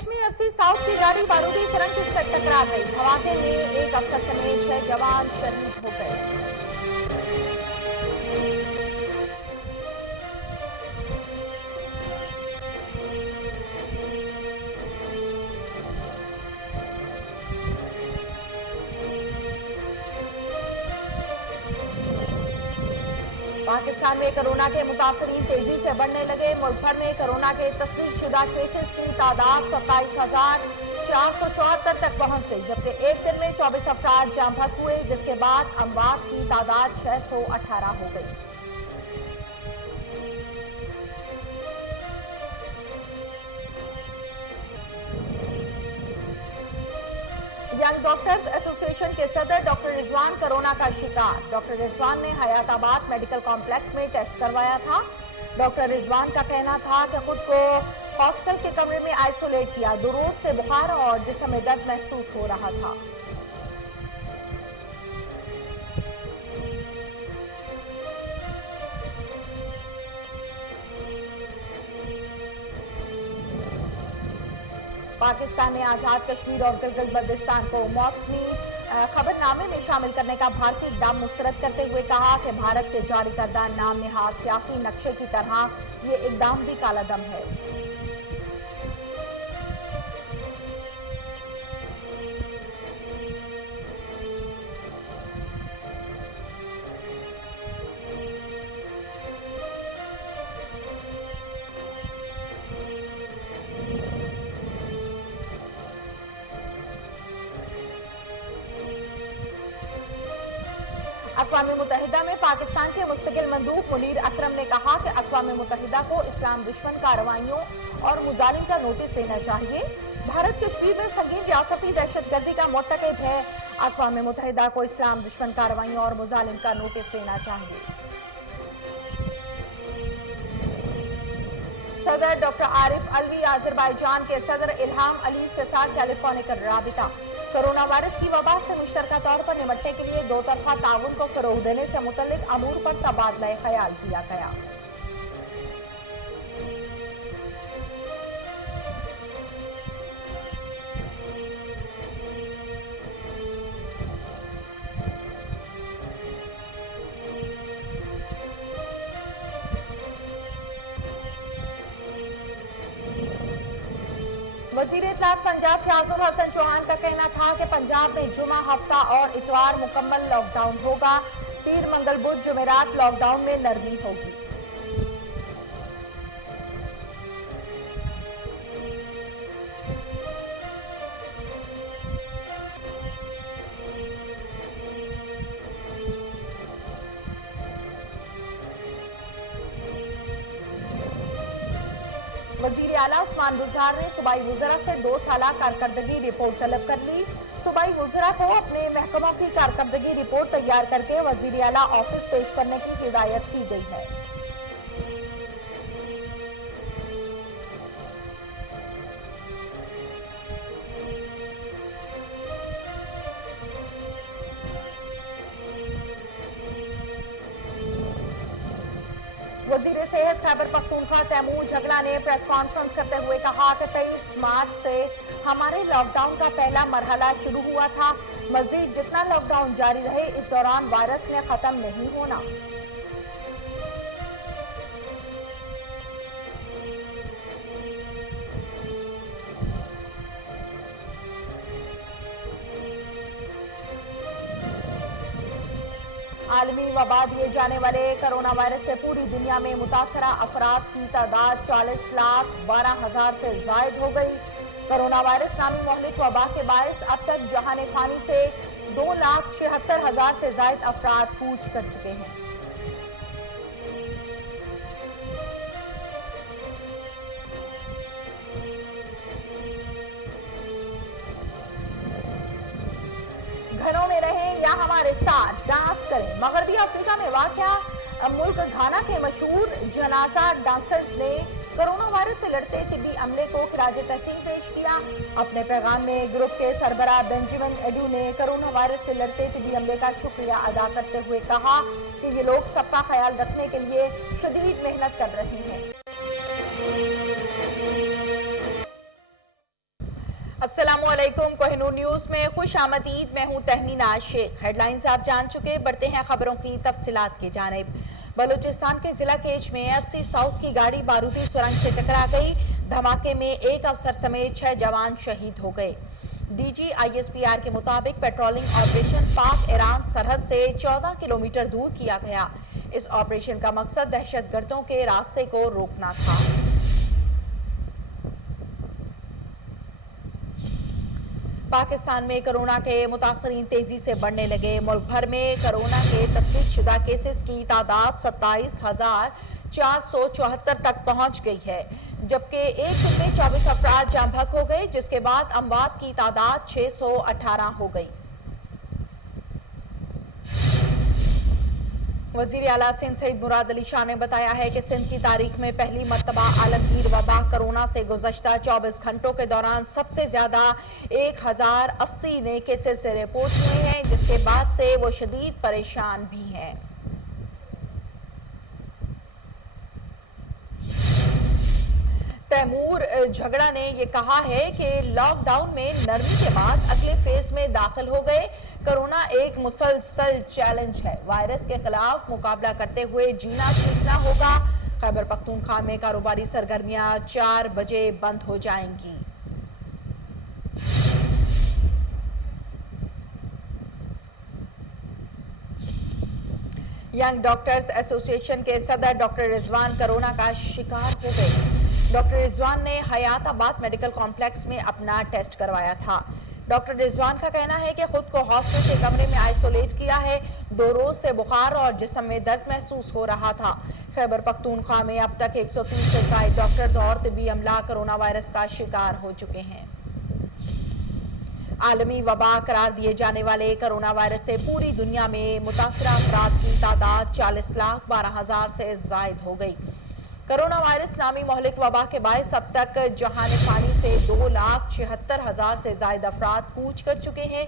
Lakshmi FC south की गाड़ी बारूदी सुरंग से टकरा गई। धमाके में एक अफसर समेत 6 जवान शहीद हो गए। पाकिस्तान में कोरोना के मुतासरीन तेजी से बढ़ने लगे। मुल्क भर में कोरोना के तस्दीकशुदा केसेस की तादाद 27,474 तक पहुंच गई, जबकि एक दिन में 24 अफराद जाम बहक हुए, जिसके बाद अमवात की तादाद 618 हो गई। यंग डॉक्टर्स एसोसिएशन के सदर डॉक्टर रिजवान कोरोना का शिकार। डॉक्टर रिजवान ने हयाताबाद मेडिकल कॉम्प्लेक्स में टेस्ट करवाया था। डॉक्टर रिजवान का कहना था कि खुद को हॉस्टल के कमरे में आइसोलेट किया। 2 रोज से बुखार और जिस्म में दर्द महसूस हो रहा था। पाकिस्तान ने आजाद कश्मीर और गिलगित बल्तिस्तान को मौसमी खबरनामे में शामिल करने का भारतीय इक़दाम मुस्तरद करते हुए कहा कि भारत के जारी करदा नाम निहाद सियासी नक्शे की तरह ये इक़दाम भी कालादम है। अक़वाम मुत्तहिदा में पाकिस्तान के मुस्तकिल मंदूब मुनीर अकरम ने कहा कि अक़वाम मुत्तहिदा को इस्लाम दुश्मन कार्रवाइयों और मुजालिम का नोटिस देना चाहिए। भारत कश्मीर में संगीन रियासती दहशतगर्दी का मुर्तकिब है। अक़वाम मुत्तहिदा को इस्लाम दुश्मन कार्रवाइयों और मुजालिम का नोटिस देना चाहिए। सदर डॉक्टर आरिफ अलवी अजरबैजान के सदर इल्हाम अलीफ के साथ टेलीफोनिक राबिता। कोरोना वायरस की वबा से मुश्तरका तौर पर निपटने के लिए 2 तरफा ताउन को फरोग देने से मुतल्लिक अमूर पर तबादला ख्याल किया गया। वजीर इत्तलात पंजाब फयाजुल हसन चौहान का कहना था कि पंजाब में जुमा, हफ्ता और इतवार मुकम्मल लॉकडाउन होगा। पीर, मंगल, बुध, जुमेरात लॉकडाउन में नरमी होगी। वजीर आला उस्मान बुज़दार ने सूबाई वज़रा से 2 साला कारकर्दगी रिपोर्ट तलब कर ली। सूबाई वज़रा को अपने महकमों की कारकर्दगी रिपोर्ट तैयार करके वजीर आला ऑफिस पेश करने की हिदायत की गई है। वजीर सेहत खैबर पख्तूनख्वा तैमूर झगड़ा ने प्रेस कॉन्फ्रेंस करते हुए कहा कि 23 मार्च से हमारे लॉकडाउन का पहला मरहला शुरू हुआ था। मजीद जितना लॉकडाउन जारी रहे, इस दौरान वायरस ने खत्म नहीं होना। आलमी वबा दिए जाने वाले कोरोना वायरस से पूरी दुनिया में मुतासरा अफराद की तादाद 40,12,000 से जायद हो गई। कोरोना वायरस नामी मोहलिक वबा के बायस अब तक जहान खानी से 2,76,000 से जायद अफराद कूच कर चुके हैं। घरों में रहें या हमारे साथ डांस करें। मगरबी अफ्रीका में वाक़या मुल्क घाना के मशहूर जनाजा डांसर्स ने कोरोना वायरस से लड़ते तिब्बी अमले को खिराज तहसीन पेश किया। अपने पैगाम में ग्रुप के सरबराह बेंजामिन एडू ने कोरोना वायरस से लड़ते तिब्बी अमले का शुक्रिया अदा करते हुए कहा कि ये लोग सबका ख्याल रखने के लिए शदीद मेहनत कर रहे हैं। अस्सलामुअलैकुम। कोहिनूर न्यूज में खुश आमदीद। मैं हूं तहमीना शेख। हेडलाइंस आप जान चुके, बढ़ते हैं खबरों की तफसीलात की जानिब। बलूचिस्तान के जिला केच में एफसी साउथ की गाड़ी बारूदी सुरंग से टकरा गई। धमाके में एक अफसर समेत 6 जवान शहीद हो गए। डीजी आईएसपीआर के मुताबिक पेट्रोलिंग ऑपरेशन पाक ईरान सरहद से 14 किलोमीटर दूर किया गया। इस ऑपरेशन का मकसद दहशतगर्दों के रास्ते को रोकना था। पाकिस्तान में कोरोना के मुतासरीन तेजी से बढ़ने लगे। मुल्क भर में कोरोना के तस्दीक शुदा केसेस की तादाद 27,474 तक पहुंच गई है, जबकि एक दिन में 24 अफराद जाँ बहक हो गए, जिसके बाद अमवात की तादाद 618 हो गई। वजीर आला सिंध सईद मुराद अली शाह ने बताया है कि सिंध की तारीख में पहली मरतबा आलमगीर वबा कोरोना से गुज़श्ता 24 घंटों के दौरान सबसे ज्यादा 1080 नए केसेस से रिपोर्ट हुए हैं, जिसके बाद से वो शदीद परेशान भी हैं। तैमूर झगड़ा ने यह कहा है कि लॉकडाउन में नरमी के बाद अगले फेज में दाखिल हो गए। कोरोना एक मुसलसल चैलेंज है। वायरस के खिलाफ मुकाबला करते हुए जीना सीखना होगा। खैबर पख्तूनख्वा में कारोबारी सरगर्मियां 4 बजे बंद हो जाएंगी। यंग डॉक्टर्स एसोसिएशन के सदर डॉक्टर रिजवान कोरोना का शिकार हो गए। डॉक्टर रिजवान ने हयाताबाद मेडिकल कॉम्प्लेक्स में अपना टेस्ट करवाया था। डॉक्टर रिजवान का कहना है कि खुद को हॉस्टल के कमरे में आइसोलेट किया है। 2 रोज से बुखार और जिस्म में दर्द महसूस हो रहा था। खैबर पख्तूनख्वा में अब तक 130 से ज्यादा डॉक्टर्स और तिब्बी अमला कोरोना वायरस का शिकार हो चुके हैं। आलमी वबा करार दिए जाने वाले कोरोना वायरस से पूरी दुनिया में मुतासरा अफराद की तादाद 40,12,000 से जायद हो गई। कोरोना वायरस नामी मोहलिक वबा के बायस अब तक जहान पानी से 2,76,000 से ज्यादा अफराद कूच कर चुके हैं।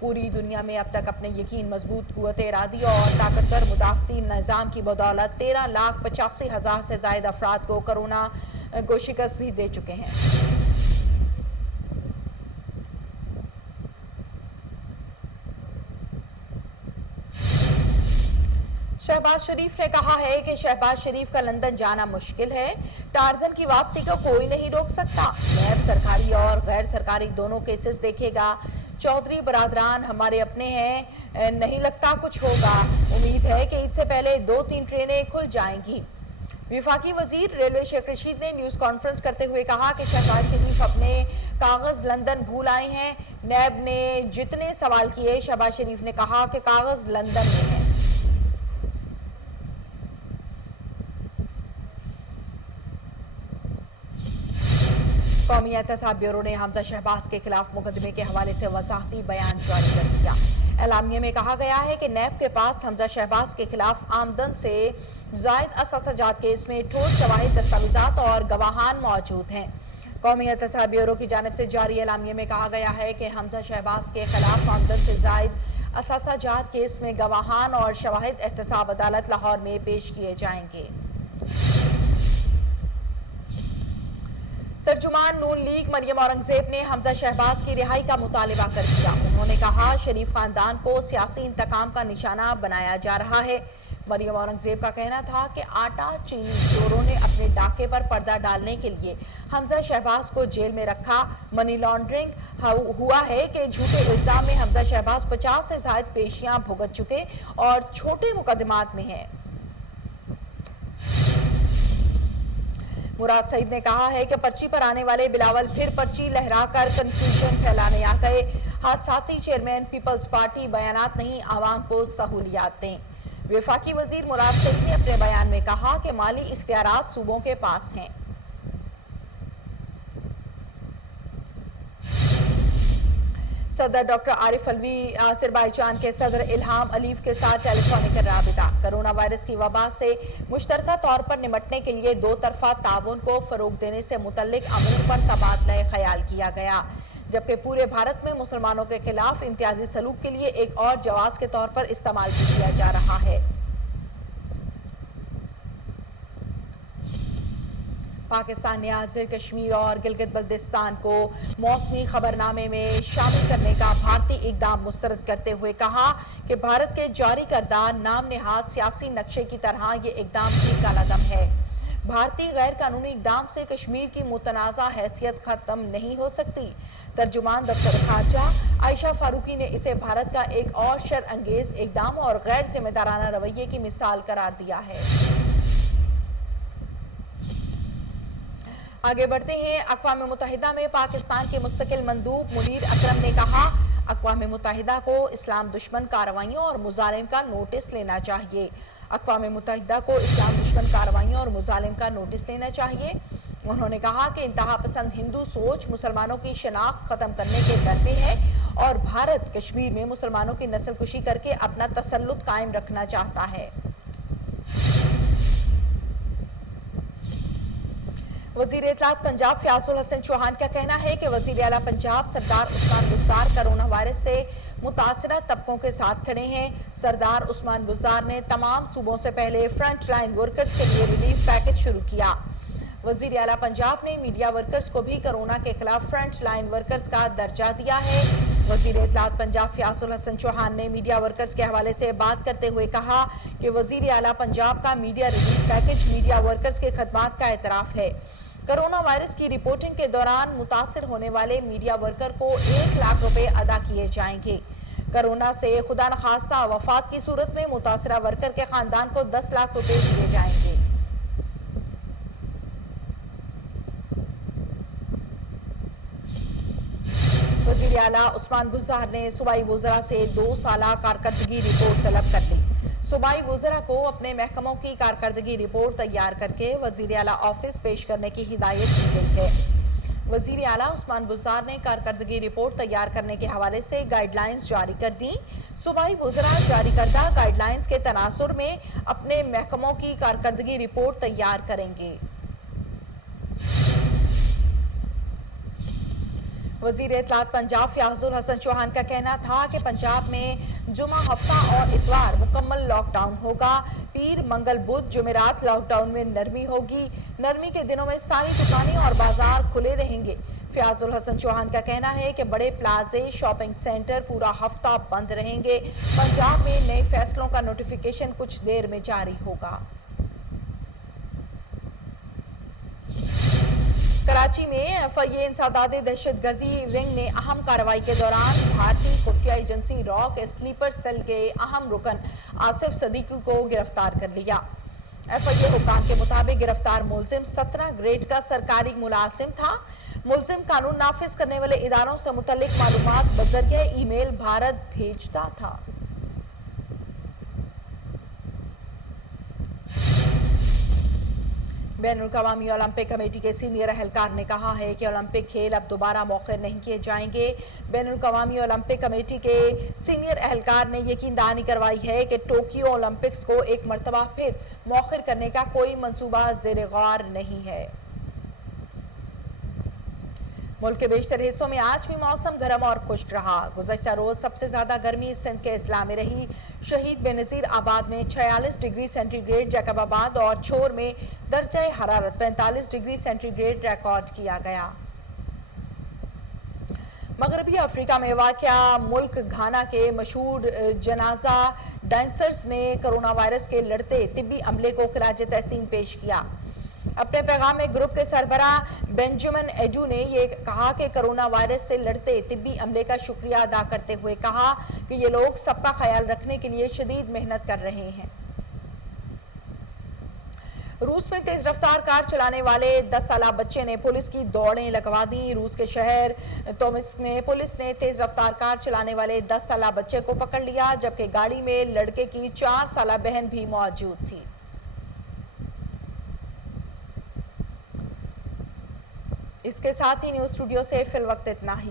पूरी दुनिया में अब तक अपने यकीन, मजबूत कुव्वत इरादी और ताकतवर मुदाफती निज़ाम की बदौलत 13,85,000 से ज्यादा अफराद को कोरोना को शिकस्त भी दे चुके हैं। शहबाज शरीफ ने कहा है कि शहबाज शरीफ का लंदन जाना मुश्किल है। टार्जन की वापसी को कोई नहीं रोक सकता। नैब सरकारी और गैर सरकारी दोनों केसेस देखेगा। चौधरी बरादरान हमारे अपने हैं, नहीं लगता कुछ होगा। उम्मीद है कि इससे पहले 2-3 ट्रेनें खुल जाएंगी। विफाकी वजीर रेलवे शेख रशीद ने न्यूज कॉन्फ्रेंस करते हुए कहा कि शहबाज शरीफ अपने कागज लंदन भूल आए हैं। नैब ने जितने सवाल किए, शहबाज शरीफ ने कहा कि कागज लंदन में है। कौमी एहतसाब ब्यूरो ने हमजा शहबाज के खिलाफ मुकदमे के हवाले से वजाहती बयान जारी कर दिया। एलामिया में कहा गया है कि नैब के पास हमजा शहबाज के खिलाफ आमदन से जायद असासाजात केस में ठोस शवाहिद, दस्तावेजात और गवाहान मौजूद हैं। कौमी एहतसाब ब्यूरो की जानिब से जारी एलामिया में कहा गया है कि हमजा शहबाज के खिलाफ आमदन से जायद असासाजात केस में गवाहान और शवाहिद एहतसाब अदालत लाहौर में पेश किए जाएंगे। तर्जुमान नून लीग मरियम औरंगजेब ने हमजा शहबाज की रिहाई का मुतालिबा कर दिया। उन्होंने कहा शरीफ खानदान को सियासी इंतकाम का निशाना बनाया जा रहा है। मरियम औरंगजेब का कहना था कि आटा चीनी चोरों ने अपने डाके पर पर्दा डालने के लिए हमजा शहबाज को जेल में रखा। मनी लॉन्ड्रिंग हुआ है कि झूठे इल्जाम में हमजा शहबाज 50 से ज्यादा पेशियां भुगत चुके और छोटे मुकदमात में हैं। मुराद सईद ने कहा है कि पर्ची पर आने वाले बिलावल फिर पर्ची लहराकर कंफ्यूजन फैलाने आ गए। हादसाती चेयरमैन पीपल्स पार्टी बयानात नहीं, आवाम को सहूलियात दें। वफाकी वजीर मुराद सईद ने अपने बयान में कहा कि माली इख्तियारात सूबों के पास हैं। सदर डॉक्टर आरिफ अलवी अजरबैजान के सदर इल्हाम अलीव के साथ टेलीफोनिक राबिता। कोरोना वायरस की वबा से मुश्तरका तौर पर निपटने के लिए 2 तरफा ताउन को फरोग देने से मुतल्लिक अमूर पर तबादला ख्याल किया गया, जबकि पूरे भारत में मुसलमानों के खिलाफ इम्तियाजी सलूक के लिए एक और जवाब के तौर पर इस्तेमाल भी किया जा रहा है। पाकिस्तान ने आज कश्मीर और गिलगित बल्तिस्तान को मौसमी खबरनामे में शामिल करने का भारतीय इकदाम मुस्तरद करते हुए कहा कि भारत के जारी करदा नाम नेहाद सियासी नक्शे की तरह ये इकदाम भी कालादम है। भारतीय गैर कानूनी इकदाम से कश्मीर की मुतनाज़ा हैसियत खत्म नहीं हो सकती। तर्जुमान दफ्तर खारजा आयशा फारूकी ने इसे भारत का एक और शर्अंगेज इकदाम और गैर जिम्मेदाराना रवैये की मिसाल करार दिया है। आगे बढ़ते हैं। अक़वाम मुत्तहिदा में पाकिस्तान के मुस्तकिल मंदूब मुनीर अकरम ने कहा, अक़वाम मुत्तहिदा को इस्लाम दुश्मन कार्रवाइयों और मुजालिम का नोटिस लेना चाहिए। अक़वाम मुत्तहिदा को इस्लाम दुश्मन कार्रवाइयों और मुजालिम का नोटिस लेना चाहिए। उन्होंने कहा कि इंतहा पसंद हिंदू सोच मुसलमानों की शनाख्त खत्म करने के दर पे है और भारत कश्मीर में मुसलमानों की नस्लकुशी करके अपना तसल्लुत कायम रखना चाहता है। वजीर इत्तलात पंजाब फयाजुल हसन चौहान का कहना है कि वजीर आला पंजाब सरदार उस्मान बुज़दार कोरोना वायरस से मुतासरा तबकों के साथ खड़े हैं। सरदार उस्मान बुज़दार ने तमाम सूबों से पहले फ्रंट लाइन वर्कर्स के लिए रिलीफ पैकेज शुरू किया। वजीर आला पंजाब ने मीडिया वर्कर्स को भी कोरोना के खिलाफ फ्रंट लाइन वर्कर्स का दर्जा दिया है। वजीर इत्तलात पंजाब फयाजुल हसन चौहान ने मीडिया वर्कर्स के हवाले से बात करते हुए कहा कि वजीर आला पंजाब का media relief package media workers के खदमात का एतराफ़ है। कोरोना वायरस की रिपोर्टिंग के दौरान मुतासिर होने वाले मीडिया वर्कर को 1 लाख रुपए अदा किए जाएंगे। कोरोना से खुदा न खास्ता वफात की सूरत में मुतासरा वर्कर के खानदान को 10 लाख रुपए दिए जाएंगे। वज़ीर आला उस्मान बुज़दार ने सूबाई वज़रा से 2 साला कारकर्दगी रिपोर्ट तलब कर ली। सूबाई वज़रा को अपने महकमों की कारकर्दगी रिपोर्ट तैयार करके वज़ीर आला ऑफिस पेश करने की हिदायत दी गई है। वज़ीर आला उस्मान बुज़दार ने कारकर्दगी रिपोर्ट तैयार करने के हवाले से गाइडलाइंस जारी कर दी। सूबाई वज़रा जारी करदा गाइडलाइंस के तनासुर में अपने महकमों की कारकर्दगी रिपोर्ट तैयार करेंगे। वज़ीर इत्तलात पंजाब फयाजुल हसन चौहान का कहना था कि पंजाब में जुमा हफ्ता और इतवार मुकम्मल लॉकडाउन होगा। पीर मंगल बुध जुमेरात लॉकडाउन में नरमी होगी। नरमी के दिनों में सारी दुकानें और बाजार खुले रहेंगे। फयाजुल हसन चौहान का कहना है कि बड़े प्लाजे शॉपिंग सेंटर पूरा हफ्ता बंद रहेंगे। पंजाब में नए फैसलों का नोटिफिकेशन कुछ देर में जारी होगा। कराची में एफआईए इंसदादे दहशतगर्दी विंग ने अहम कार्रवाई के दौरान भारतीय खुफिया एजेंसी रॉ के स्लीपर सेल के अहम रुकन आसिफ सदीकी को गिरफ्तार कर लिया। एफआईए हुक्काम के मुताबिक गिरफ्तार मुलजिम 17 ग्रेड का सरकारी मुलाजिम था। मुलजिम कानून नाफिज करने वाले इदारों से मुतल्लिक मालूमात बजरिए ईमेल भारत भेजता था। बैनुल-अक़वामी ओलंपिक कमेटी के सीनियर अहलकार ने कहा है कि ओलंपिक खेल अब दोबारा मौखर नहीं किए जाएंगे। बैनुल-अक़वामी ओलंपिक कमेटी के सीनियर अहलकार ने यकीन दहानी करवाई है कि टोक्यो ओलंपिक्स को एक मरतबा फिर मौखर करने का कोई मंसूबा ज़ेर गौर नहीं है। मुल्क के बेशतर हिस्सों में आज भी मौसम गर्म और खुश्क रहा। गुज़श्ता रोज सबसे ज्यादा गर्मी सिंध के अजला में रही। शहीद बेनज़ीर आबाद में 46 डिग्री सेंटीग्रेड, जैकबाबाद और छोर में दर्जा हरारत 45 डिग्री सेंटीग्रेड रिकॉर्ड किया गया। मगरबी अफ्रीका में वाक़या मुल्क घाना के मशहूर जनाजा डांसर्स ने कोरोना वायरस के लड़ते तिब्बी अमले को खिराज तहसीन पेश किया। अपने पैगाम में ग्रुप के सरबराह बेंजामिन एडू ने यह कहा कि कोरोना वायरस से लड़ते तिब्बी अमले का शुक्रिया अदा करते हुए कहा कि ये लोग सबका ख्याल रखने के लिए शदीद मेहनत कर रहे हैं। रूस में तेज रफ्तार कार चलाने वाले 10 साला बच्चे ने पुलिस की दौड़ें लगवा दी। रूस के शहर तोमिस्क में पुलिस ने तेज रफ्तार कार चलाने वाले 10 साला बच्चे को पकड़ लिया, जबकि गाड़ी में लड़के की 4 साला बहन भी मौजूद थी। इसके साथ ही न्यूज़ स्टूडियो से फिल वक्त इतना ही।